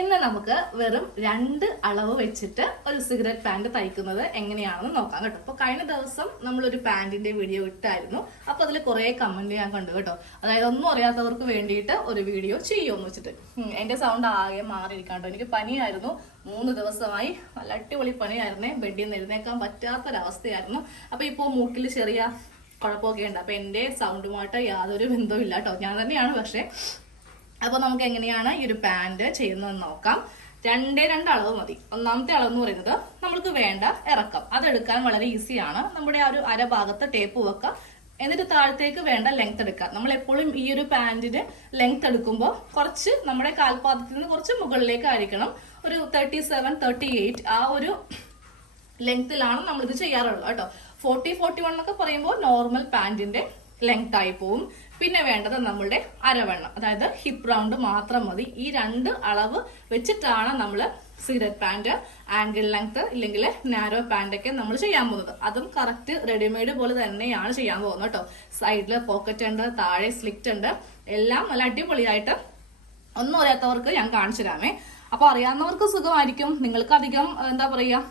ഇന്ന് നമുക്ക് വെറും രണ്ട് അളവ് വെച്ചിട്ട് ഒരു സിഗരറ്റ് പാന്റ് തയ്ക്കുന്നത് എങ്ങനെയാണെന്ന് നോക്കാം കേട്ടോ. അപ്പൊ കഴിഞ്ഞ ദിവസം നമ്മളൊരു പാന്റിന്റെ വീഡിയോ ഇട്ടായിരുന്നു. അപ്പൊ അതിൽ കുറെ കമന്റ് ഞാൻ കണ്ടു കേട്ടോ. അതായത് ഒന്നും അറിയാത്തവർക്ക് വേണ്ടിയിട്ട് ഒരു വീഡിയോ ചെയ്യുമെന്ന് വെച്ചിട്ട്. എന്റെ സൗണ്ട് ആകെ മാറിയിരിക്കാണ്ടോ എനിക്ക് പനിയായിരുന്നു. മൂന്ന് ദിവസമായി നല്ല അടിപൊളി പനിയായിരുന്നേ. ബെഡിൽ നിന്ന് എഴുന്നേക്കാൻ പറ്റാത്തൊരവസ്ഥയായിരുന്നു. അപ്പൊ ഇപ്പോൾ മൂക്കിൽ ചെറിയ കുഴപ്പമൊക്കെ ഉണ്ട്. അപ്പൊ എന്റെ സൗണ്ടുമായിട്ട് യാതൊരു ബന്ധവും ഇല്ല കേട്ടോ. ഞാൻ തന്നെയാണ് പക്ഷേ അപ്പൊ നമുക്ക് എങ്ങനെയാണ് ഈ ഒരു പാന്റ് ചെയ്യുന്നതെന്ന് നോക്കാം. രണ്ടേ രണ്ട് അളവ് മതി. ഒന്നാമത്തെ അളവ് എന്ന് പറയുന്നത് നമ്മൾക്ക് വേണ്ട ഇറക്കം. അതെടുക്കാൻ വളരെ ഈസിയാണ് നമ്മുടെ ആ ഒരു അരഭാഗത്ത് ടേപ്പ് വെക്കാം. എന്നിട്ട് താഴത്തേക്ക് വേണ്ട ലെങ്ത് എടുക്കാം നമ്മൾ എപ്പോഴും ഈ ഒരു പാന്റിന് ലെങ്ത് എടുക്കുമ്പോൾ കുറച്ച് നമ്മുടെ കാൽപാദത്തിൽ നിന്ന് കുറച്ച് മുകളിലേക്ക് ആയിരിക്കണം. ഒരു തേർട്ടി സെവൻ തേർട്ടി എയ്റ്റ് ആ ഒരു ലെങ്ത്തിലാണ് നമ്മളിത് ചെയ്യാറുള്ളത് കേട്ടോ. ഫോർട്ടി ഫോർട്ടി വൺ എന്നൊക്കെ പറയുമ്പോൾ നോർമൽ പാന്റിന്റെ ലെങ്ത് ആയി പോവും. പിന്നെ വേണ്ടത് നമ്മളുടെ അരവണ്ണം. അതായത് ഹിപ്പ് റൗണ്ട് മാത്രം മതി. ഈ രണ്ട് അളവ് വെച്ചിട്ടാണ് നമ്മൾ സിഗരറ്റ് പാന്റ് ആംഗിൾ ലെങ്ത് ഇല്ലെങ്കിൽ നാരോ പാന്റ് ഒക്കെ നമ്മൾ ചെയ്യാൻ പോകുന്നത്. അതും കറക്റ്റ് റെഡിമെയ്ഡ് പോലെ തന്നെയാണ് ചെയ്യാൻ പോകുന്നത് കേട്ടോ. സൈഡിൽ പോക്കറ്റ് ഉണ്ട് താഴെ സ്ലിറ്റ് ഉണ്ട്. എല്ലാം നല്ല അടിപൊളിയായിട്ട് ഒന്നും അറിയാത്തവർക്ക് ഞാൻ കാണിച്ചു തരാമേ. അപ്പൊ അറിയാവുന്നവർക്ക് സുഖമായിരിക്കും. നിങ്ങൾക്ക് അധികം എന്താ പറയുക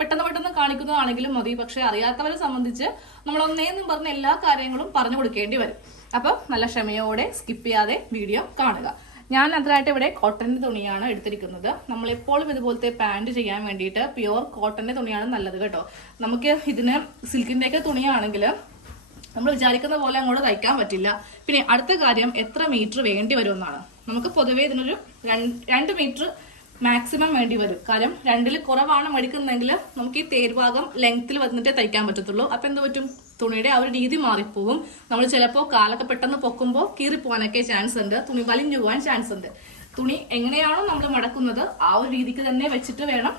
പെട്ടെന്ന് പെട്ടെന്ന് കാണിക്കുന്നതാണെങ്കിലും മതി. പക്ഷെ അറിയാത്തവരെ സംബന്ധിച്ച് നമ്മൾ ഒന്നേന്നും പറഞ്ഞ എല്ലാ കാര്യങ്ങളും പറഞ്ഞു കൊടുക്കേണ്ടി വരും. അപ്പൊ നല്ല ക്ഷമയോടെ സ്കിപ്പ് ചെയ്യാതെ വീഡിയോ കാണുക. ഞാൻ അതിനായിട്ട് ഇവിടെ കോട്ടന്റെ തുണിയാണ് എടുത്തിരിക്കുന്നത്. നമ്മൾ എപ്പോഴും ഇതുപോലത്തെ പാന്റ് ചെയ്യാൻ വേണ്ടിയിട്ട് പ്യുവർ കോട്ടന്റെ തുണിയാണ് നല്ലത് കേട്ടോ. നമുക്ക് ഇതിന് സിൽക്കിന്റെ ഒക്കെ തുണിയാണെങ്കിൽ നമ്മൾ വിചാരിക്കുന്ന പോലെ അങ്ങോട്ട് തയ്ക്കാൻ പറ്റില്ല. പിന്നെ അടുത്ത കാര്യം എത്ര മീറ്റർ വേണ്ടി വരുമെന്നാണ് നമുക്ക് പൊതുവേ ഇതിനൊരു രണ്ട് രണ്ട് മീറ്റർ മാക്സിമം വേണ്ടി വരും. കാരണം രണ്ടിൽ കുറവാണ് മടിക്കുന്നതെങ്കിൽ നമുക്ക് ഈ തേരുഭാഗം ലെങ്ത്തിൽ വന്നിട്ടേ തയ്ക്കാൻ പറ്റത്തുള്ളൂ. അപ്പൊ എന്ത് പറ്റും? തുണിയുടെ ആ ഒരു രീതി മാറിപ്പോവും. നമ്മൾ ചിലപ്പോൾ കാലൊക്കെ പെട്ടെന്ന് പൊക്കുമ്പോൾ കീറിപ്പോവാനൊക്കെ ചാൻസ് ഉണ്ട്. തുണി വലിഞ്ഞു പോകാൻ ചാൻസ് ഉണ്ട്. തുണി എങ്ങനെയാണോ നമ്മൾ മടക്കുന്നത് ആ ഒരു രീതിക്ക് തന്നെ വെച്ചിട്ട് വേണം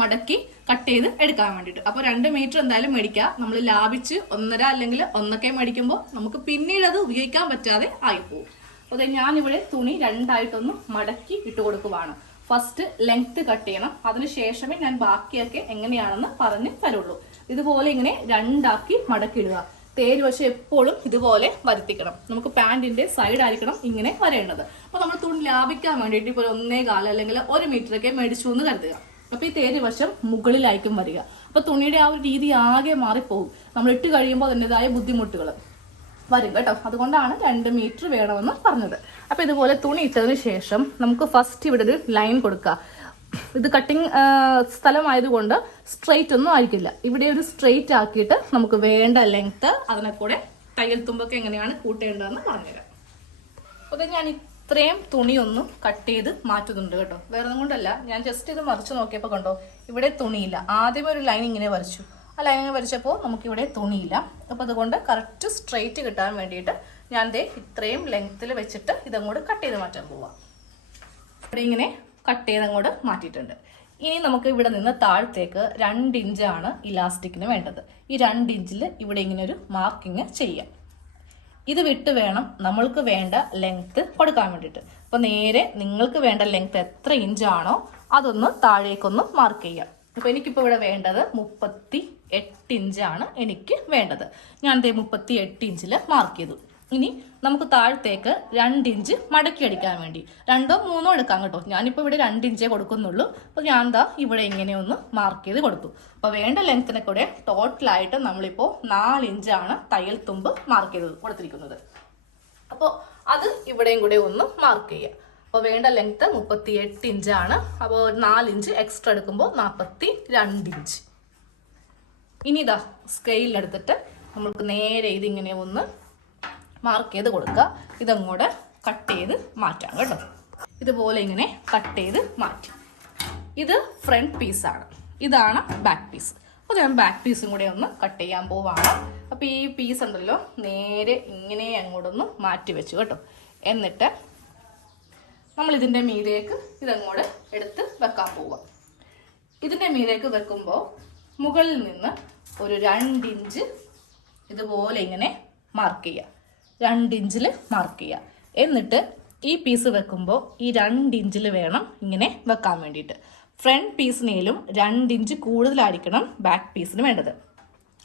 മടക്കി കട്ട് ചെയ്ത് എടുക്കാൻ വേണ്ടിയിട്ട്. അപ്പോൾ രണ്ട് മീറ്റർ എന്തായാലും മേടിക്കുക. നമ്മൾ ലാഭിച്ച് ഒന്നര അല്ലെങ്കിൽ ഒന്നൊക്കെ മേടിക്കുമ്പോൾ നമുക്ക് പിന്നീട് അത് ഉപയോഗിക്കാൻ പറ്റാതെ ആയിപ്പോവും. അപ്പോൾ ഞാനിവിടെ തുണി രണ്ടായിട്ടൊന്ന് മടക്കി ഇട്ട് കൊടുക്കുവാണ് ഫസ്റ്റ് ലെങ്ത് കട്ട് ചെയ്യണം. അതിനുശേഷമേ ഞാൻ ബാക്കിയൊക്കെ എങ്ങനെയാണെന്ന് പറഞ്ഞ് തരുള്ളൂ. ഇതുപോലെ ഇങ്ങനെ രണ്ടാക്കി മടക്കിയിടുക തേര് വശം എപ്പോഴും ഇതുപോലെ വരുത്തിക്കണം. നമുക്ക് പാന്റിന്റെ സൈഡ് ആയിരിക്കണം ഇങ്ങനെ വരേണ്ടത്. അപ്പൊ നമ്മൾ തുണി ലാഭിക്കാൻ വേണ്ടിയിട്ട് ഇപ്പോൾ ഒന്നേ കാലം അല്ലെങ്കിൽ ഒരു മീറ്ററൊക്കെ മേടിച്ചു എന്ന് കരുതുക. അപ്പൊ ഈ തേര് വശം മുകളിലായിരിക്കും വരിക. അപ്പൊ തുണിയുടെ ആ ഒരു രീതി ആകെ മാറിപ്പോകും. നമ്മൾ ഇട്ട് കഴിയുമ്പോൾ അതിന്റെതായ ബുദ്ധിമുട്ടുകൾ. വരും കേട്ടോ. അതുകൊണ്ടാണ് രണ്ട് മീറ്റർ വേണമെന്ന് പറഞ്ഞത്. അപ്പൊ ഇതുപോലെ തുണി ഇട്ടതിന് ശേഷം നമുക്ക് ഫസ്റ്റ് ഇവിടെ ഒരു ലൈൻ കൊടുക്കുക ഇത് കട്ടിങ് സ്ഥലമായതുകൊണ്ട് സ്ട്രെയിറ്റ് ഒന്നും ആയിരിക്കില്ല. ഇവിടെ ഒരു സ്ട്രെയിറ്റ് ആക്കിയിട്ട് നമുക്ക് വേണ്ട ലെങ്ത് അതിനെ കൂടെ തയ്യൽ തുമ്പൊക്കെ എങ്ങനെയാണ് കൂട്ടേണ്ടതെന്ന് പറഞ്ഞുതരാം. അപ്പോൾ ഞാൻ ഇത്രയും തുണിയൊന്നും കട്ട് ചെയ്ത് മാറ്റുന്നുണ്ട് കേട്ടോ. വേറെ കൊണ്ടല്ല. ഞാൻ ജസ്റ്റ് ഇത് മറിച്ച് നോക്കിയപ്പോൾ കണ്ടോ? ഇവിടെ തുണിയില്ല. ആദ്യമേ ഒരു ലൈൻ ഇങ്ങനെ വരച്ചു. ആ ലൈനിങ് വരച്ചപ്പോൾ നമുക്കിവിടെ തുണിയില്ല. അപ്പോൾ അതുകൊണ്ട് കറക്റ്റ് സ്ട്രെയിറ്റ് കിട്ടാൻ വേണ്ടിയിട്ട് ഞാൻ ദേ ഇത്രയും ലെങ്ത്തിൽ വെച്ചിട്ട് ഇതങ്ങോട്ട് കട്ട് ചെയ്ത് മാറ്റാൻ പോവാം. ഇവിടെ ഇങ്ങനെ കട്ട് ചെയ്ത് അങ്ങോട്ട് മാറ്റിയിട്ടുണ്ട്. ഇനി നമുക്ക് ഇവിടെ നിന്ന് താഴത്തേക്ക് രണ്ട് ഇഞ്ചാണ് ഇലാസ്റ്റിക്കിന് വേണ്ടത്. ഈ രണ്ട് ഇഞ്ചിൽ ഇവിടെ ഇങ്ങനെ ഒരു മാർക്കിങ് ചെയ്യാം. ഇത് വിട്ട് വേണം നമ്മൾക്ക് വേണ്ട ലെങ്ത്ത് കൊടുക്കാൻ വേണ്ടിയിട്ട്. അപ്പോൾ നേരെ നിങ്ങൾക്ക് വേണ്ട ലെങ്ത്ത് എത്ര ഇഞ്ചാണോ അതൊന്ന് താഴേക്കൊന്ന് മാർക്ക് ചെയ്യാം. അപ്പൊ എനിക്കിപ്പോ ഇവിടെ വേണ്ടത് മുപ്പത്തി എട്ട് ഇഞ്ചാണ് എനിക്ക് വേണ്ടത്. ഞാൻ ദേ മുപ്പത്തി എട്ട് ഇഞ്ചിൽ മാർക്ക് ചെയ്തു. ഇനി നമുക്ക് താഴത്തേക്ക് രണ്ട് ഇഞ്ച് മടക്കി അടിക്കാൻ വേണ്ടി. രണ്ടോ മൂന്നോ എടുക്കാം കേട്ടോ. ഞാനിപ്പോൾ ഇവിടെ രണ്ട് ഇഞ്ചേ കൊടുക്കുന്നുള്ളൂ. അപ്പോൾ ഞാൻ എന്താ ഇവിടെ ഇങ്ങനെ ഒന്ന് മാർക്ക് ചെയ്ത് കൊടുത്തു. അപ്പോൾ വേണ്ട ലെങ്ത്തിനെ കൂടെ ടോട്ടലായിട്ട് നമ്മളിപ്പോൾ നാല് ഇഞ്ചാണ് തയ്യൽ തുമ്പ് മാർക്ക് ചെയ്ത് കൊടുത്തിരിക്കുന്നത്. അപ്പോൾ അത് ഇവിടെയും കൂടെ ഒന്ന് മാർക്ക് ചെയ്യുക. അപ്പോൾ വേണ്ട ലെങ്ത്ത് മുപ്പത്തി എട്ട് ഇഞ്ചാണ് അപ്പോൾ നാല് ഇഞ്ച് എക്സ്ട്രാ എടുക്കുമ്പോൾ നാൽപ്പത്തി രണ്ട് ഇഞ്ച് ഇനി ഇതാ സ്കെയിലെടുത്തിട്ട് നമ്മൾക്ക് നേരെ ഇതിങ്ങനെ ഒന്ന് മാർക്ക് ചെയ്ത് കൊടുക്കുക. ഇതങ്ങോട്ട് കട്ട് ചെയ്ത് മാറ്റാം കേട്ടോ. ഇതുപോലെ ഇങ്ങനെ കട്ട് ചെയ്ത് മാറ്റി. ഇത് ഫ്രണ്ട് പീസാണ് ഇതാണ് ബാക്ക് പീസ് അപ്പോൾ ഞാൻ ബാക്ക് പീസും കൂടെ ഒന്ന് കട്ട് ചെയ്യാൻ പോവാണ്. അപ്പോൾ ഈ പീസ് ഉണ്ടല്ലോ നേരെ ഇങ്ങനെ അങ്ങോട്ടൊന്ന് മാറ്റി വെച്ചു കേട്ടോ. എന്നിട്ട് നമ്മൾ ഇതിന്റെ മീതേക്ക് ഇതങ്ങോട്ട് എടുത്ത് വെക്കാൻ പോവുക. ഇതിന്റെ മീതേക്ക് വെക്കുമ്പോൾ മുകളിൽ നിന്ന് ഒരു രണ്ടിഞ്ച് ഇതുപോലെ ഇങ്ങനെ മാർക്ക് ചെയ്യുക. രണ്ട് ഇഞ്ചിൽ മാർക്ക് ചെയ്യുക. എന്നിട്ട് ഈ പീസ് വെക്കുമ്പോൾ ഈ രണ്ട് ഇഞ്ചിൽ വേണം ഇങ്ങനെ വെക്കാൻ വേണ്ടിയിട്ട്. ഫ്രണ്ട് പീസിനേലും രണ്ട് ഇഞ്ച് കൂടുതലായിരിക്കണം ബാക്ക് പീസിന് വേണ്ടത്.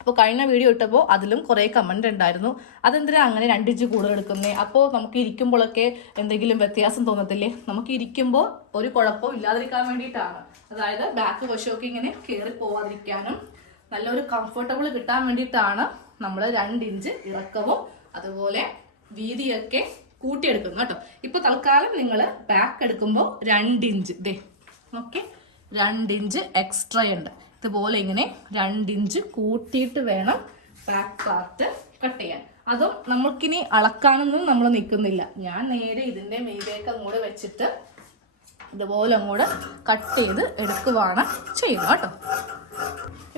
അപ്പോൾ കഴിഞ്ഞ വീഡിയോ ഇട്ടപ്പോൾ അതിലും കുറേ കമന്റ് ഉണ്ടായിരുന്നു. അതെന്തിനാ അങ്ങനെ രണ്ടിഞ്ച് കൂടുതൽ എടുക്കുന്നേ? അപ്പോൾ നമുക്ക് ഇരിക്കുമ്പോഴൊക്കെ എന്തെങ്കിലും വ്യത്യാസം തോന്നത്തില്ലേ? നമുക്ക് ഇരിക്കുമ്പോൾ ഒരു കുഴപ്പവും ഇല്ലാതിരിക്കാൻ വേണ്ടിയിട്ടാണ്. അതായത് ബാക്ക് വശമൊക്കെ ഇങ്ങനെ കയറി പോവാതിരിക്കാനും നല്ലൊരു കംഫർട്ടബിൾ കിട്ടാൻ വേണ്ടിയിട്ടാണ് നമ്മൾ രണ്ടിഞ്ച് ഇറക്കവും അതുപോലെ വീതിയൊക്കെ കൂട്ടിയെടുക്കുന്നു കേട്ടോ. ഇപ്പൊ തൽക്കാലം നിങ്ങൾ ബാക്ക് എടുക്കുമ്പോൾ രണ്ടിഞ്ച് ദേ ഓക്കെ രണ്ടിഞ്ച് എക്സ്ട്രാ ഉണ്ട്. ഇതുപോലെ ഇങ്ങനെ രണ്ടിഞ്ച് കൂട്ടിയിട്ട് വേണം ബാക്ക് പാർട്ട് കട്ട് ചെയ്യാൻ. അതും നമ്മൾക്കിനി അളക്കാനൊന്നും നമ്മൾ നിൽക്കുന്നില്ല. ഞാൻ നേരെ ഇതിന്റെ മീതേക്ക് അങ്ങോട്ട് വെച്ചിട്ട് ഇതുപോലെ അങ്ങോട്ട് കട്ട് ചെയ്ത് എടുക്കുവാണ് ചെയ്യുന്നത് കേട്ടോ.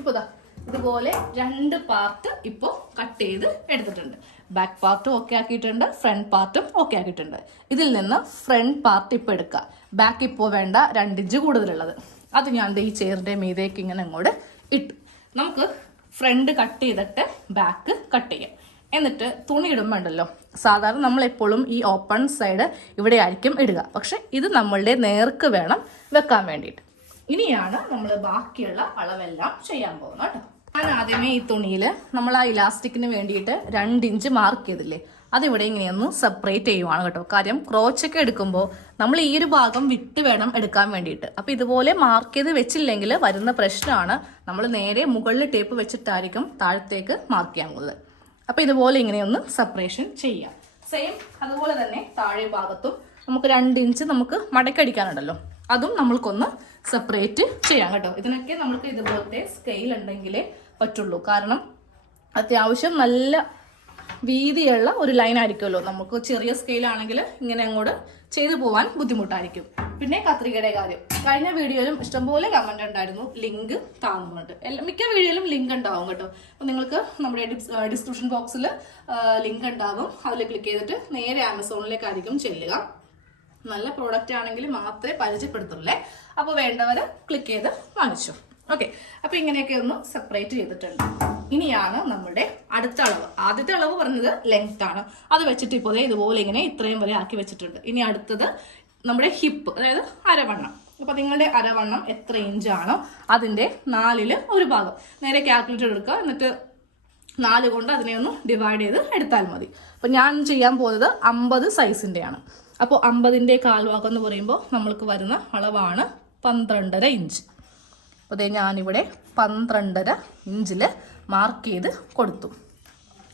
ഇപ്പൊ ഇതാ ഇതുപോലെ രണ്ട് പാർട്ട് ഇപ്പോൾ കട്ട് ചെയ്ത് എടുത്തിട്ടുണ്ട്. ബാക്ക് പാർട്ടും ഓക്കെ ആക്കിയിട്ടുണ്ട് ഫ്രണ്ട് പാർട്ടും ഓക്കെ ആക്കിയിട്ടുണ്ട്. ഇതിൽ നിന്ന് ഫ്രണ്ട് പാർട്ട് ഇപ്പോൾ എടുക്കുക. ബാക്ക് ഇപ്പോൾ വേണ്ട രണ്ടിഞ്ച് കൂടുതലുള്ളത്. അത് ഞാൻ ഈ ചെയറിന്റെ മീതേക്ക് ഇങ്ങനെ അങ്ങോട്ട് ഇട്ടു. നമുക്ക് ഫ്രണ്ട് കട്ട് ചെയ്തിട്ട് ബാക്ക് കട്ട് ചെയ്യാം. എന്നിട്ട് തുണി ഇടുമ്പോൾ ഉണ്ടല്ലോ സാധാരണ നമ്മൾ എപ്പോഴും ഈ ഓപ്പൺ സൈഡ് ഇവിടെ ആയിരിക്കും ഇടുക. പക്ഷെ ഇത് നമ്മളുടെ നേർക്ക് വേണം വെക്കാൻ വേണ്ടിയിട്ട്. ഇനിയാണ് നമ്മൾ ബാക്കിയുള്ള അളവെല്ലാം ചെയ്യാൻ പോകുന്നത് കേട്ടോ. ഞാൻ ആദ്യമേ ഈ തുണിയിൽ നമ്മൾ ആ ഇലാസ്റ്റിക്കിന് വേണ്ടിയിട്ട് രണ്ട് ഇഞ്ച് മാർക്ക് ചെയ്തില്ലേ അതിവിടെ ഇങ്ങനെയൊന്ന് സെപ്പറേറ്റ് ചെയ്യുവാണ് കേട്ടോ. കാര്യം ക്രോച്ചൊക്കെ എടുക്കുമ്പോൾ നമ്മൾ ഈ ഒരു ഭാഗം വിട്ട് വേണം എടുക്കാൻ വേണ്ടിയിട്ട്. അപ്പോൾ ഇതുപോലെ മാർക്ക് ചെയ്ത് വെച്ചില്ലെങ്കിൽ വരുന്ന പ്രശ്നമാണ് നമ്മൾ നേരെ മുകളിൽ ടേപ്പ് വെച്ചിട്ടായിരിക്കും താഴത്തേക്ക് മാർക്ക് ചെയ്യാൻ പോകുന്നത്. അപ്പോൾ ഇതുപോലെ ഇങ്ങനെയൊന്ന് സെപ്പറേഷൻ ചെയ്യാം. സെയിം അതുപോലെ തന്നെ താഴെ ഭാഗത്തും നമുക്ക് രണ്ട് ഇഞ്ച് നമുക്ക് മടക്കടിക്കാനുണ്ടല്ലോ. അതും നമ്മൾക്കൊന്ന് സെപ്പറേറ്റ് ചെയ്യാം കേട്ടോ. ഇതിനൊക്കെ നമ്മൾക്ക് ഇതുപോലത്തെ സ്കെയിൽ ഉണ്ടെങ്കിലേ പറ്റുള്ളൂ. കാരണം അത്യാവശ്യം നല്ല വീതിയുള്ള ഒരു ലൈൻ ആയിരിക്കുമല്ലോ. നമുക്ക് ചെറിയ സ്കെയിലാണെങ്കിൽ ഇങ്ങനെ അങ്ങോട്ട് ചെയ്തു പോവാൻ ബുദ്ധിമുട്ടായിരിക്കും. പിന്നെ കത്രികയുടെ കാര്യം. കഴിഞ്ഞ വീഡിയോയിലും ഇഷ്ടംപോലെ കമന്റ് ഉണ്ടായിരുന്നു. ലിങ്ക് താങ്ങുന്നുണ്ട്. എല്ലാ മിക്ക വീഡിയോയിലും ലിങ്ക് ഉണ്ടാവും കേട്ടോ. അപ്പോൾ നിങ്ങൾക്ക് നമ്മുടെ ഡിസ്ക്രിപ്ഷൻ ബോക്സിൽ ലിങ്ക് ഉണ്ടാകും അതിൽ ക്ലിക്ക് ചെയ്തിട്ട് നേരെ ആമസോണിലേക്കായിരിക്കും ചെല്ലുക. നല്ല പ്രോഡക്റ്റ് ആണെങ്കിൽ മാത്രമേ പരിചയപ്പെടുത്തുള്ളേ. അപ്പോൾ വേണ്ടവർ ക്ലിക്ക് ചെയ്ത് വാങ്ങിച്ചു. ഓക്കെ അപ്പോൾ ഇങ്ങനെയൊക്കെ ഒന്ന് സെപ്പറേറ്റ് ചെയ്തിട്ടുണ്ട്. ഇനിയാണ് നമ്മുടെ അടുത്ത അളവ്. ആദ്യത്തെ അളവ് പറഞ്ഞത് ലെങ്ത് ആണ്. അത് വെച്ചിട്ട് ഇപ്പോൾ ഇതുപോലെ ഇങ്ങനെ ഇത്രയും വരെ ആക്കി വെച്ചിട്ടുണ്ട്. ഇനി അടുത്തത് നമ്മുടെ ഹിപ്പ് അതായത് അരവണ്ണം. അപ്പൊ നിങ്ങളുടെ അരവണ്ണം എത്ര ഇഞ്ചാണോ അതിന്റെ നാലിൽ ഒരു ഭാഗം. നേരെ കാൽക്കുലേറ്റർ എടുക്കുക. എന്നിട്ട് നാല് കൊണ്ട് അതിനെ ഒന്ന് ഡിവൈഡ് ചെയ്ത് എടുത്താൽ മതി. അപ്പം ഞാൻ ചെയ്യാൻ പോകുന്നത് അമ്പത് സൈസിന്റെയാണ് അപ്പോൾ അമ്പതിന്റെ കാൽവാക്കം എന്ന് പറയുമ്പോൾ നമ്മൾക്ക് വരുന്ന അളവാണ് പന്ത്രണ്ടര ഇഞ്ച് അപ്പോൾ അതേ ഞാനിവിടെ പന്ത്രണ്ടര ഇഞ്ചിൽ മാർക്ക് ചെയ്ത് കൊടുത്തു.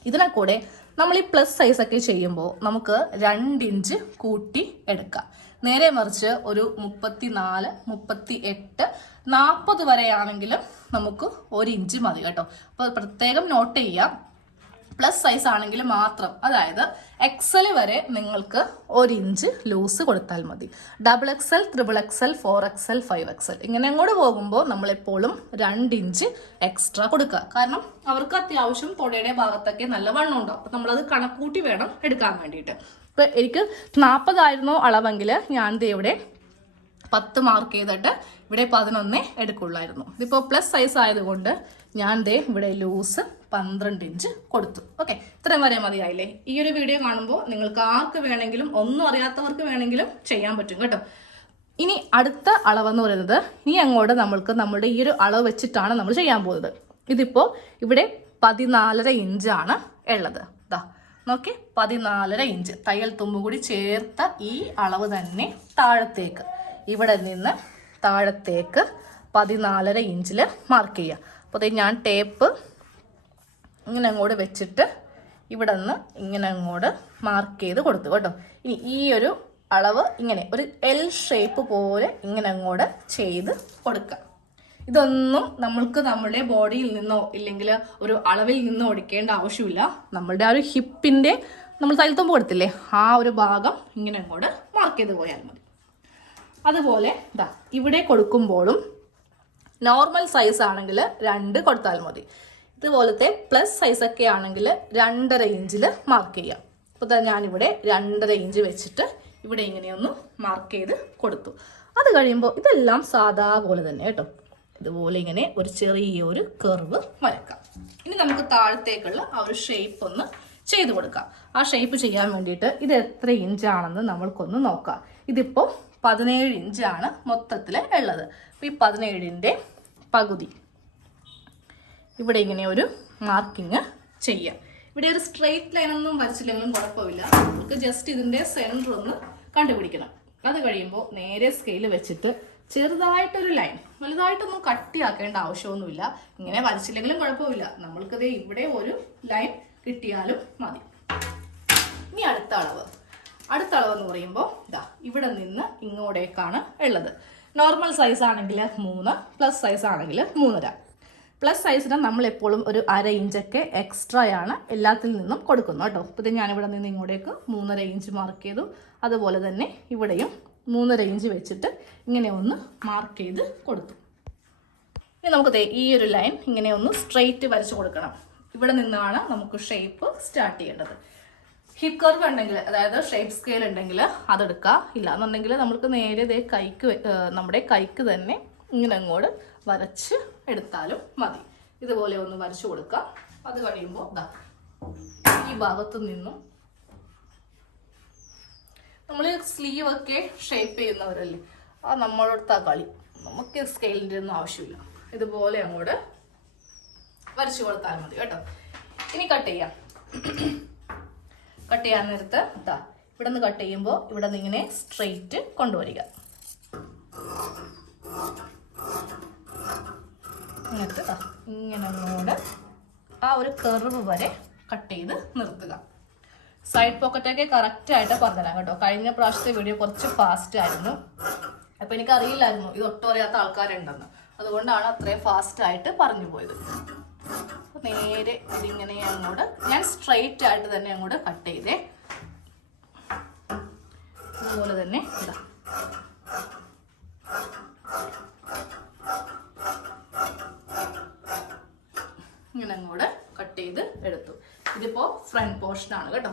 ഇതിനെ കൂടെ നമ്മൾ ഈ പ്ലസ് സൈസൊക്കെ ചെയ്യുമ്പോൾ നമുക്ക് രണ്ട് ഇഞ്ച് കൂട്ടി എടുക്കാം. നേരെ മറിച്ച് ഒരു മുപ്പത്തി നാല് മുപ്പത്തി എട്ട് നാൽപ്പത് വരെയാണെങ്കിലും നമുക്ക് ഒരു ഇഞ്ച് മതി കേട്ടോ. അപ്പോൾ പ്രത്യേകം നോട്ട് ചെയ്യാം. പ്ലസ് സൈസ് ആണെങ്കിൽ മാത്രം. അതായത് എക്സൽ വരെ നിങ്ങൾക്ക് ഒരു ഇഞ്ച് ലൂസ് കൊടുത്താൽ മതി. Double XL triple XL four XL five XL ഇങ്ങനെ അങ്ങോട്ട് പോകുമ്പോൾ നമ്മളെപ്പോഴും രണ്ട് ഇഞ്ച് എക്സ്ട്രാ കൊടുക്കുക. കാരണം അവർക്ക് അത്യാവശ്യം തുടയുടെ ഭാഗത്തൊക്കെ നല്ല വണ്ണം ഉണ്ടാവും. അപ്പം നമ്മളത് കണക്കൂട്ടി വേണം എടുക്കാൻ വേണ്ടിയിട്ട്. ഇപ്പം എനിക്ക് നാൽപ്പതായിരുന്നോ അളവെങ്കിൽ ഞാൻ ഇവിടെ പത്ത് മാർക്ക് ചെയ്തിട്ട് ഇവിടെ പതിനൊന്നേ എടുക്കുള്ളായിരുന്നു. ഇതിപ്പോൾ പ്ലസ് സൈസ് ആയതുകൊണ്ട് ഞാൻ ദേ ഇവിടെ ലൂസ് പന്ത്രണ്ട് ഇഞ്ച് കൊടുത്തു. ഓക്കെ ഇത്രയും വരെ മതിയായില്ലേ? ഈ ഒരു വീഡിയോ കാണുമ്പോൾ നിങ്ങൾക്ക് ആർക്ക് വേണമെങ്കിലും ഒന്നും അറിയാത്തവർക്ക് വേണമെങ്കിലും ചെയ്യാൻ പറ്റും കേട്ടോ. ഇനി അടുത്ത അളവെന്ന് പറയുന്നത് ഇനി അങ്ങോട്ട് നമ്മൾക്ക് നമ്മുടെ ഈ ഒരു അളവ് വെച്ചിട്ടാണ് നമ്മൾ ചെയ്യാൻ പോകുന്നത്. ഇതിപ്പോൾ ഇവിടെ പതിനാലര ഇഞ്ചാണ് ഉള്ളത്. ഇതാ നോക്കി പതിനാലര ഇഞ്ച്. തയ്യൽ തുമ്പ് കൂടി ചേർത്ത ഈ അളവ് തന്നെ താഴത്തേക്ക്. ഇവിടെ നിന്ന് താഴത്തേക്ക് പതിനാലര ഇഞ്ചിൽ മാർക്ക് ചെയ്യുക. അപ്പോൾ ഞാൻ ടേപ്പ് ഇങ്ങനെ അങ്ങോട്ട് വെച്ചിട്ട് ഇവിടെ നിന്ന് ഇങ്ങനെ അങ്ങോട്ട് മാർക്ക് ചെയ്ത് കൊടുത്തു കേട്ടോ. ഇനി ഈ ഒരു അളവ് ഇങ്ങനെ ഒരു എൽ ഷേപ്പ് പോലെ ഇങ്ങനെ അങ്ങോട്ട് ചെയ്ത് കൊടുക്കുക ഇതൊന്നും നമ്മൾക്ക് നമ്മുടെ ബോഡിയിൽ നിന്നോ ഇല്ലെങ്കിൽ ഒരു അളവിൽ നിന്നോ ഒടിക്കേണ്ട ആവശ്യമില്ല. നമ്മളുടെ ആ ഒരു ഹിപ്പിന്റെ നമ്മൾ തലത്തുമ്പ് കൊടുത്തില്ലേ ആ ഒരു ഭാഗം ഇങ്ങനെ അങ്ങോട്ട് മാർക്ക് ചെയ്ത് പോയാൽ മതി. അതുപോലെ ഇതാ ഇവിടെ കൊടുക്കുമ്പോഴും നോർമൽ സൈസ് ആണെങ്കിൽ രണ്ട് കൊടുത്താൽ മതി. ഇതുപോലത്തെ പ്ലസ് സൈസൊക്കെ ആണെങ്കിൽ രണ്ടര ഇഞ്ചിൽ മാർക്ക് ചെയ്യാം. അപ്പോൾ ഞാനിവിടെ രണ്ടര ഇഞ്ച് വെച്ചിട്ട് ഇവിടെ ഇങ്ങനെയൊന്ന് മാർക്ക് ചെയ്ത് കൊടുത്തു. അത് കഴിയുമ്പോൾ ഇതെല്ലാം സാധാ പോലെ തന്നെ കേട്ടോ. ഇതുപോലെ ഇങ്ങനെ ഒരു ചെറിയൊരു കർവ് വരക്കാം. ഇനി നമുക്ക് താഴത്തേക്കുള്ള ആ ഒരു ഷേപ്പ് ഒന്ന് ചെയ്ത് കൊടുക്കാം. ആ ഷേപ്പ് ചെയ്യാൻ വേണ്ടിയിട്ട് ഇത് എത്ര ഇഞ്ചാണെന്ന് നമ്മൾക്കൊന്ന് നോക്കാം. ഇതിപ്പോൾ പതിനേഴ് ഇഞ്ചാണ് മൊത്തത്തിൽ ഉള്ളത്. അപ്പോൾ ഈ പതിനേഴിന്റെ പകുതി ഇവിടെ ഇങ്ങനെ ഒരു മാർക്കിങ് ചെയ്യാം. ഇവിടെ ഒരു സ്ട്രെയിറ്റ് ലൈൻ ഒന്നും വരച്ചില്ലെങ്കിലും കുഴപ്പമില്ല. നമുക്ക് ജസ്റ്റ് ഇതിന്റെ സെന്റർ ഒന്ന് കണ്ടുപിടിക്കണം. അത് കഴിയുമ്പോൾ നേരെ സ്കെയിൽ വെച്ചിട്ട് ചെറുതായിട്ടൊരു ലൈൻ വലുതായിട്ടൊന്നും കട്ടിയാക്കേണ്ട ആവശ്യമൊന്നുമില്ല. ഇങ്ങനെ വരച്ചില്ലെങ്കിലും കുഴപ്പമില്ല. നമ്മൾക്കത് ഇവിടെ ഒരു ലൈൻ കിട്ടിയാലും മതി. ഇനി അടുത്ത അളവ്. അടുത്ത അളവ് എന്ന് പറയുമ്പോൾ ഇതാ ഇവിടെ നിന്ന് ഇങ്ങോട്ടേക്കാണ് ഉള്ളത്. നോർമൽ സൈസ് ആണെങ്കിൽ മൂന്ന് പ്ലസ് സൈസ് ആണെങ്കിൽ മൂന്നര. പ്ലസ് സൈസിന് നമ്മൾ എപ്പോഴും ഒരു അര ഇഞ്ചൊക്കെ എക്സ്ട്രാ ആണ് എല്ലാത്തിൽ നിന്നും കൊടുക്കുന്നത് കേട്ടോ. അപ്പോൾ ഇത് ഞാനിവിടെ നിന്ന് ഇങ്ങോട്ടേക്ക് മൂന്നര ഇഞ്ച് മാർക്ക് ചെയ്തു. അതുപോലെ തന്നെ ഇവിടെയും മൂന്നര ഇഞ്ച് വെച്ചിട്ട് ഇങ്ങനെ ഒന്ന് മാർക്ക് ചെയ്ത് കൊടുത്തു. ഇനി നമുക്ക് ഈ ഒരു ലൈൻ ഇങ്ങനെ ഒന്ന് സ്ട്രെയിറ്റ് വരച്ചു കൊടുക്കണം. ഇവിടെ നിന്നാണ് നമുക്ക് ഷേപ്പ് സ്റ്റാർട്ട് ചെയ്യേണ്ടത്. ഹിപ്പ് കർവ് ഉണ്ടെങ്കിൽ അതായത് ഷേപ്പ് സ്കെയിൽ ഉണ്ടെങ്കിൽ അതെടുക്കുക. ഇല്ല എന്നുണ്ടെങ്കിൽ നമുക്ക് നേരെ ദേ കൈക്ക് നമ്മുടെ കൈക്ക് തന്നെ ഇങ്ങനെ അങ്ങോട്ട് വരച്ച് എടുത്താലും മതി. ഇതുപോലെ ഒന്ന് വരച്ചു കൊടുക്കുക അത് കഴിയുമ്പോൾ ദാ ഈ ഭാഗത്തു നിന്നും നമ്മൾ സ്ലീവ് ഒക്കെ ഷേപ്പ് ചെയ്യുന്നവരല്ലേ ആ നമ്മളടുത്ത കളി. നമുക്ക് സ്കെയിലിന്റെ ഒന്നും ആവശ്യമില്ല. ഇതുപോലെ അങ്ങോട്ട് വരച്ചു കൊടുത്താൽ മതി കേട്ടോ. ഇനി കട്ട് ചെയ്യാം. കട്ട് ചെയ്യാൻ നേരത്ത് ഇതാ ഇവിടെ നിന്ന് കട്ട് ചെയ്യുമ്പോൾ ഇവിടെ നിന്ന് ഇങ്ങനെ സ്ട്രെയിറ്റ് കൊണ്ടുവരിക. എന്നിട്ട് ഇങ്ങനെ അങ്ങോട്ട് ആ ഒരു കർവ് വരെ കട്ട് ചെയ്ത് നിർത്തുക. സൈഡ് പോക്കറ്റൊക്കെ കറക്റ്റ് ആയിട്ട് പറഞ്ഞുതരാം കേട്ടോ. കഴിഞ്ഞ പ്രാവശ്യത്തെ വീഡിയോ കുറച്ച് ഫാസ്റ്റ് ആയിരുന്നു. അപ്പൊ എനിക്ക് അറിയില്ലായിരുന്നു ഇത് ഒട്ടും അറിയാത്ത ആൾക്കാരുണ്ടെന്ന്. അതുകൊണ്ടാണ് അത്രയും ഫാസ്റ്റ് ആയിട്ട് പറഞ്ഞു പോയത്. നേരെ ഇതിങ്ങനെ അങ്ങോട്ട് ഞാൻ സ്ട്രെയിറ്റ് ആയിട്ട് തന്നെ അങ്ങോട്ട് കട്ട് ചെയ്തേ. അതുപോലെ തന്നെ ഇതാ. ഇങ്ങനെ അങ്ങോട്ട് കട്ട് ചെയ്ത് എടുത്തു. ഇതിപ്പോ ഫ്രണ്ട് പോർഷൻ ആണ് കേട്ടോ.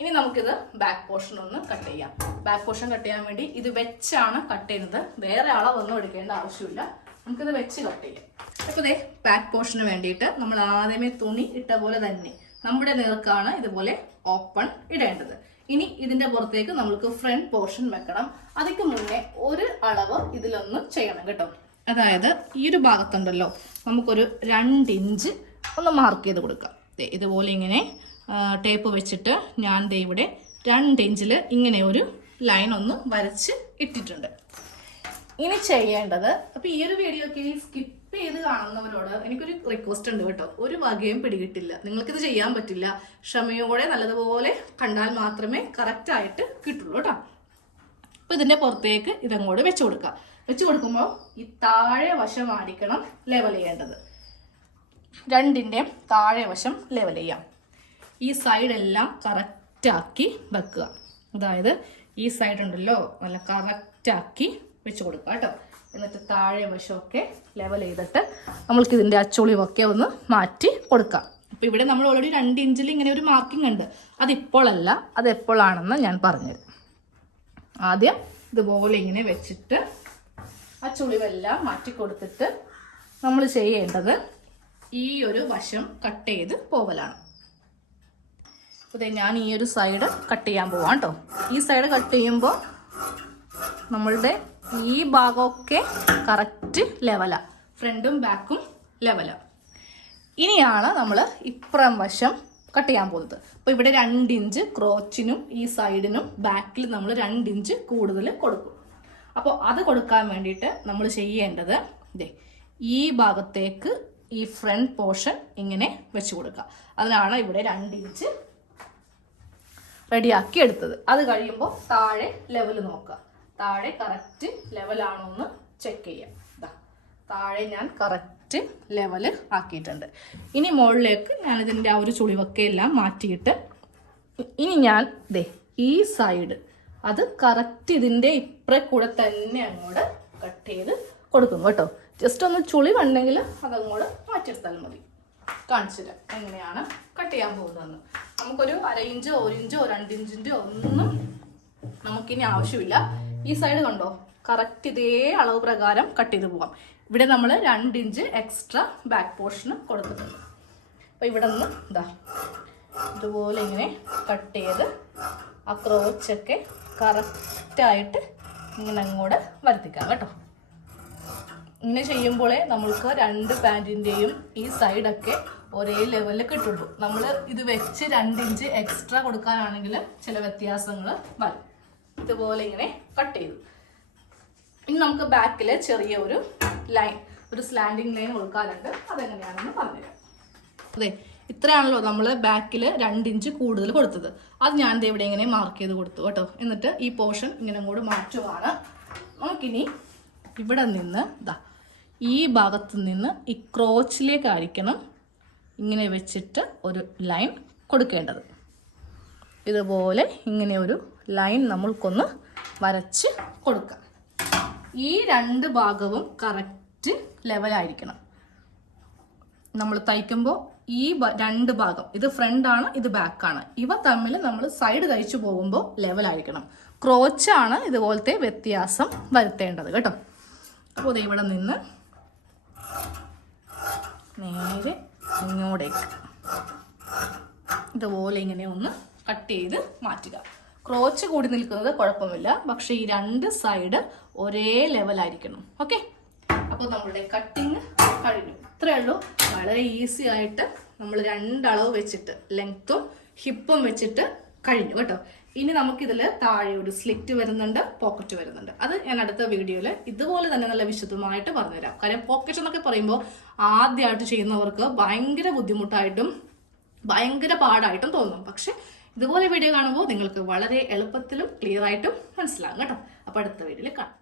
ഇനി നമുക്കിത് ബാക്ക് പോർഷൻ ഒന്ന് കട്ട് ചെയ്യാം. ബാക്ക് പോർഷൻ കട്ട് ചെയ്യാൻ വേണ്ടി ഇത് വെച്ചാണ് കട്ട് ചെയ്യുന്നത്. വേറെ അളവൊന്നും എടുക്കേണ്ട ആവശ്യമില്ല. നമുക്കിത് വെച്ച് കട്ട് ചെയ്യാം. അപ്പൊ ഇതേ ബാക്ക് പോർഷന് വേണ്ടിയിട്ട് നമ്മൾ ആദ്യമേ തുണി ഇട്ട പോലെ തന്നെ നമ്മുടെ നേർക്കാണ് ഇതുപോലെ ഓപ്പൺ ഇടേണ്ടത്. ഇനി ഇതിന്റെ പുറത്തേക്ക് നമ്മൾക്ക് ഫ്രണ്ട് പോർഷൻ വെക്കണം. അതിക്ക് മുന്നേ ഒരു അളവ് ഇതിലൊന്ന് ചെയ്യണം കേട്ടോ. അതായത് ഈ ഒരു ഭാഗത്തുണ്ടല്ലോ നമുക്കൊരു രണ്ട് ഇഞ്ച് ഒന്ന് മാർക്ക് ചെയ്ത് കൊടുക്കാം. ഇതുപോലെ ഇങ്ങനെ ടേപ്പ് വെച്ചിട്ട് ഞാൻ ദേ ഇവിടെ രണ്ട് ഇഞ്ചിൽ ഇങ്ങനെ ഒരു ലൈൻ ഒന്ന് വരച്ച് ഇട്ടിട്ടുണ്ട്. ഇനി ചെയ്യേണ്ടത് അപ്പോൾ ഈ ഒരു വീഡിയോ ഒക്കെ സ്കിപ്പ് ചെയ്ത് കാണുന്നവരോട് എനിക്കൊരു റിക്വസ്റ്റ് ഉണ്ട് കേട്ടോ. ഒരു വകയും പിടികിട്ടില്ല. നിങ്ങൾക്കിത് ചെയ്യാൻ പറ്റില്ല. ക്ഷമയോടെ നല്ലതുപോലെ കണ്ടാൽ മാത്രമേ കറക്റ്റായിട്ട് കിട്ടുള്ളൂ കേട്ടോ. അപ്പോൾ ഇതിന്റെ പുറത്തേക്ക് ഇതങ്ങോട്ട് വെച്ച് കൊടുക്കുക വെച്ച് കൊടുക്കുമ്പോൾ ഈ താഴെ വശമായിരിക്കണം ലെവൽ ചെയ്യേണ്ടത്. രണ്ടിന്റെയും താഴെ വശം ലെവൽ ചെയ്യാം. ഈ സൈഡെല്ലാം കറക്റ്റാക്കി വെക്കുക. അതായത് ഈ സൈഡ് ഉണ്ടല്ലോ നല്ല കറക്റ്റാക്കി വെച്ച് കൊടുക്കുക കേട്ടോ. എന്നിട്ട് താഴെ വശമൊക്കെ ലെവൽ ചെയ്തിട്ട് നമ്മൾക്ക് ഇതിന്റെ അച്ചുളിവൊക്കെ ഒന്ന് മാറ്റി കൊടുക്കാം. അപ്പോൾ ഇവിടെ നമ്മൾ ഓൾറെഡി രണ്ട് ഇഞ്ചിൽ ഇങ്ങനെ ഒരു മാർക്കിംഗ് ഉണ്ട്. അതിപ്പോഴല്ല അത് എപ്പോഴാണെന്ന് ഞാൻ പറഞ്ഞുതരാം. ആദ്യം ഇതുപോലെ ഇങ്ങനെ വെച്ചിട്ട് ആ ചുളിവെല്ലാം മാറ്റി കൊടുത്തിട്ട് നമ്മൾ ചെയ്യേണ്ടത് ഈ ഒരു വശം കട്ട് ചെയ്ത് പോവലാണ്. അതെ ഞാൻ ഈ ഒരു സൈഡ് കട്ട് ചെയ്യാൻ പോവാം കേട്ടോ. ഈ സൈഡ് കട്ട് ചെയ്യുമ്പോൾ നമ്മളുടെ ഈ ഭാഗമൊക്കെ കറക്റ്റ് ലെവലാണ് ഫ്രണ്ടും ബാക്കും ലെവലാണ് ഇനിയാണ് നമ്മൾ ഇപ്പുറം വശം കട്ട് ചെയ്യാൻ പോകുന്നത്. അപ്പോൾ ഇവിടെ രണ്ട് ഇഞ്ച് ക്രോച്ചിനും ഈ സൈഡിനും ബാക്കിൽ നമ്മൾ രണ്ട് ഇഞ്ച് കൂടുതൽ കൊടുക്കും. അപ്പോൾ അത് കൊടുക്കാൻ വേണ്ടിയിട്ട് നമ്മൾ ചെയ്യേണ്ടത് ഇതേ ഈ ഭാഗത്തേക്ക് ഈ ഫ്രണ്ട് പോർഷൻ ഇങ്ങനെ വെച്ച് കൊടുക്കുക. അതിനാണ് ഇവിടെ രണ്ട് ഇഞ്ച് റെഡിയാക്കി എടുത്തത്. അത് കഴിയുമ്പോൾ താഴെ ലെവൽ നോക്കുക. താഴെ കറക്റ്റ് ലെവലാണോ എന്ന് ചെക്ക് ചെയ്യാം. താഴെ ഞാൻ കറക്റ്റ് ലെവൽ ആക്കിയിട്ടുണ്ട്. ഇനി മുകളിലേക്ക് ഞാൻ ഇതിന്റെ ആ ഒരു ചുളിവൊക്കെ എല്ലാം മാറ്റിയിട്ട് ഇനി ഞാൻ ദേ ഈ സൈഡ് അത് കറക്റ്റ് ഇതിന്റെ ഇപ്പറെ കൂടെ തന്നെ അങ്ങോട്ട് കട്ട് ചെയ്ത് കൊടുക്കും കേട്ടോ. ജസ്റ്റ് ഒന്ന് ചുളി ചുളിവുണ്ടെങ്കിൽ അതങ്ങോട്ട് മാറ്റിയെടുത്താൽ മതി. കാണിച്ചു തരാം എങ്ങനെയാണ് കട്ട് ചെയ്യാൻ പോകുന്നതെന്ന്. നമുക്കൊരു അര ഇഞ്ചോ ഒരു ഇഞ്ചോ രണ്ട് ഇഞ്ചിന്റെ ഒന്നും നമുക്കിനി ആവശ്യമില്ല. ഈ സൈഡ് കണ്ടോ? കറക്റ്റ് ഇതേ അളവ് പ്രകാരം കട്ട് ചെയ്ത് പോകാം ഇവിടെ നമ്മൾ രണ്ട് ഇഞ്ച് എക്സ്ട്രാ ബാക്ക് പോർഷന് കൊടുത്തിട്ടുണ്ട്. അപ്പോൾ ഇവിടെ നിന്ന് ഇതാ ഇതുപോലെ ഇങ്ങനെ കട്ട് ചെയ്ത് ആ ക്രോച്ചൊക്കെ കറക്റ്റായിട്ട് ഇങ്ങനെ അങ്ങോട്ട് വരുത്തിക്കാം കേട്ടോ. ഇങ്ങനെ ചെയ്യുമ്പോഴേ നമ്മൾക്ക് രണ്ട് പാന്റിന്റെയും ഈ സൈഡൊക്കെ ഒരേ ലെവലിൽ കിട്ടുള്ളൂ. നമ്മൾ ഇത് വെച്ച് രണ്ട് ഇഞ്ച് എക്സ്ട്രാ കൊടുക്കാനാണെങ്കിൽ ചില വ്യത്യാസങ്ങൾ വരും. ഇതുപോലെ ഇങ്ങനെ കട്ട് ചെയ്തു. ഇനി നമുക്ക് ബാക്കിൽ ചെറിയ ഒരു ലൈൻ ഒരു സ്ലാൻഡിങ് ലൈൻ കൊടുക്കാറുണ്ട്. അതെങ്ങനെയാണെന്ന് പറഞ്ഞുതരാം. അതെ ഇത്രയാണല്ലോ നമ്മൾ ബാക്കിൽ രണ്ട് ഇഞ്ച് കൂടുതൽ കൊടുത്തത്. അത് ഞാൻ ഇവിടെ ഇങ്ങനെ മാർക്ക് ചെയ്ത് കൊടുത്തു കേട്ടോ. എന്നിട്ട് ഈ പോർഷൻ ഇങ്ങനെ കൂടെ മാറ്റുവാണ്. നമുക്കിനി ഇവിടെ നിന്ന് ഇതാ ഈ ഭാഗത്ത് നിന്ന് ഈ ക്രോച്ചിലേക്കായിരിക്കണം ഇങ്ങനെ വെച്ചിട്ട് ഒരു ലൈൻ കൊടുക്കേണ്ടത്. ഇതുപോലെ ഇങ്ങനെ ഒരു ലൈൻ നമ്മൾക്കൊന്ന് വരച്ച് കൊടുക്കാം. ഈ രണ്ട് ഭാഗവും കറക്റ്റ് ലെവലായിരിക്കണം നമ്മൾ തയ്ക്കുമ്പോൾ ഈ രണ്ട് ഭാഗം. ഇത് ഫ്രണ്ട് ആണ് ഇത് ബാക്ക് ആണ്. ഇവ തമ്മിൽ നമ്മൾ സൈഡ് തയ്ച്ചു പോകുമ്പോൾ ലെവൽ ആയിരിക്കണം. ക്രോച്ച് ആണ് ഇതുപോലത്തെ വ്യത്യാസം വരുത്തേണ്ടത് കേട്ടോ. അപ്പോൾ ഇവിടെ നിന്ന് നേരെ ഇങ്ങോട്ടേക്ക്. ഇതുപോലെ ഇങ്ങനെ ഒന്ന് കട്ട് ചെയ്ത് മാറ്റുക. ക്രോച്ച് കൂടി നിൽക്കുന്നത് കുഴപ്പമില്ല. പക്ഷേ ഈ രണ്ട് സൈഡ് ഒരേ ലെവലായിരിക്കണം ഓക്കെ അപ്പോൾ നമ്മളുടെ കട്ടിങ് കഴിഞ്ഞു. ഇത്രയേ ഉള്ളൂ. വളരെ ഈസി ആയിട്ട് നമ്മൾ രണ്ടളവ് വെച്ചിട്ട് ലെങ്ത്തും ഹിപ്പും വെച്ചിട്ട് കഴിഞ്ഞു കേട്ടോ. ഇനി നമുക്കിതിൽ താഴെ ഒരു സ്ലിറ്റ് വരുന്നുണ്ട് പോക്കറ്റ് വരുന്നുണ്ട്. അത് ഞാൻ അടുത്ത വീഡിയോയിൽ ഇതുപോലെ തന്നെ നല്ല വിശദമായിട്ട് പറഞ്ഞുതരാം. കാര്യം പോക്കറ്റ് എന്നൊക്കെ പറയുമ്പോൾ ആദ്യമായിട്ട് ചെയ്യുന്നവർക്ക് ഭയങ്കര ബുദ്ധിമുട്ടായിട്ടും ഭയങ്കര പാടായിട്ടും തോന്നും. പക്ഷെ ഇതുപോലെ വീഡിയോ കാണുമ്പോൾ നിങ്ങൾക്ക് വളരെ എളുപ്പത്തിലും ക്ലിയർ ആയിട്ടും മനസ്സിലാകും കേട്ടോ. അപ്പോൾ അടുത്ത വീഡിയോയിൽ കാണാം.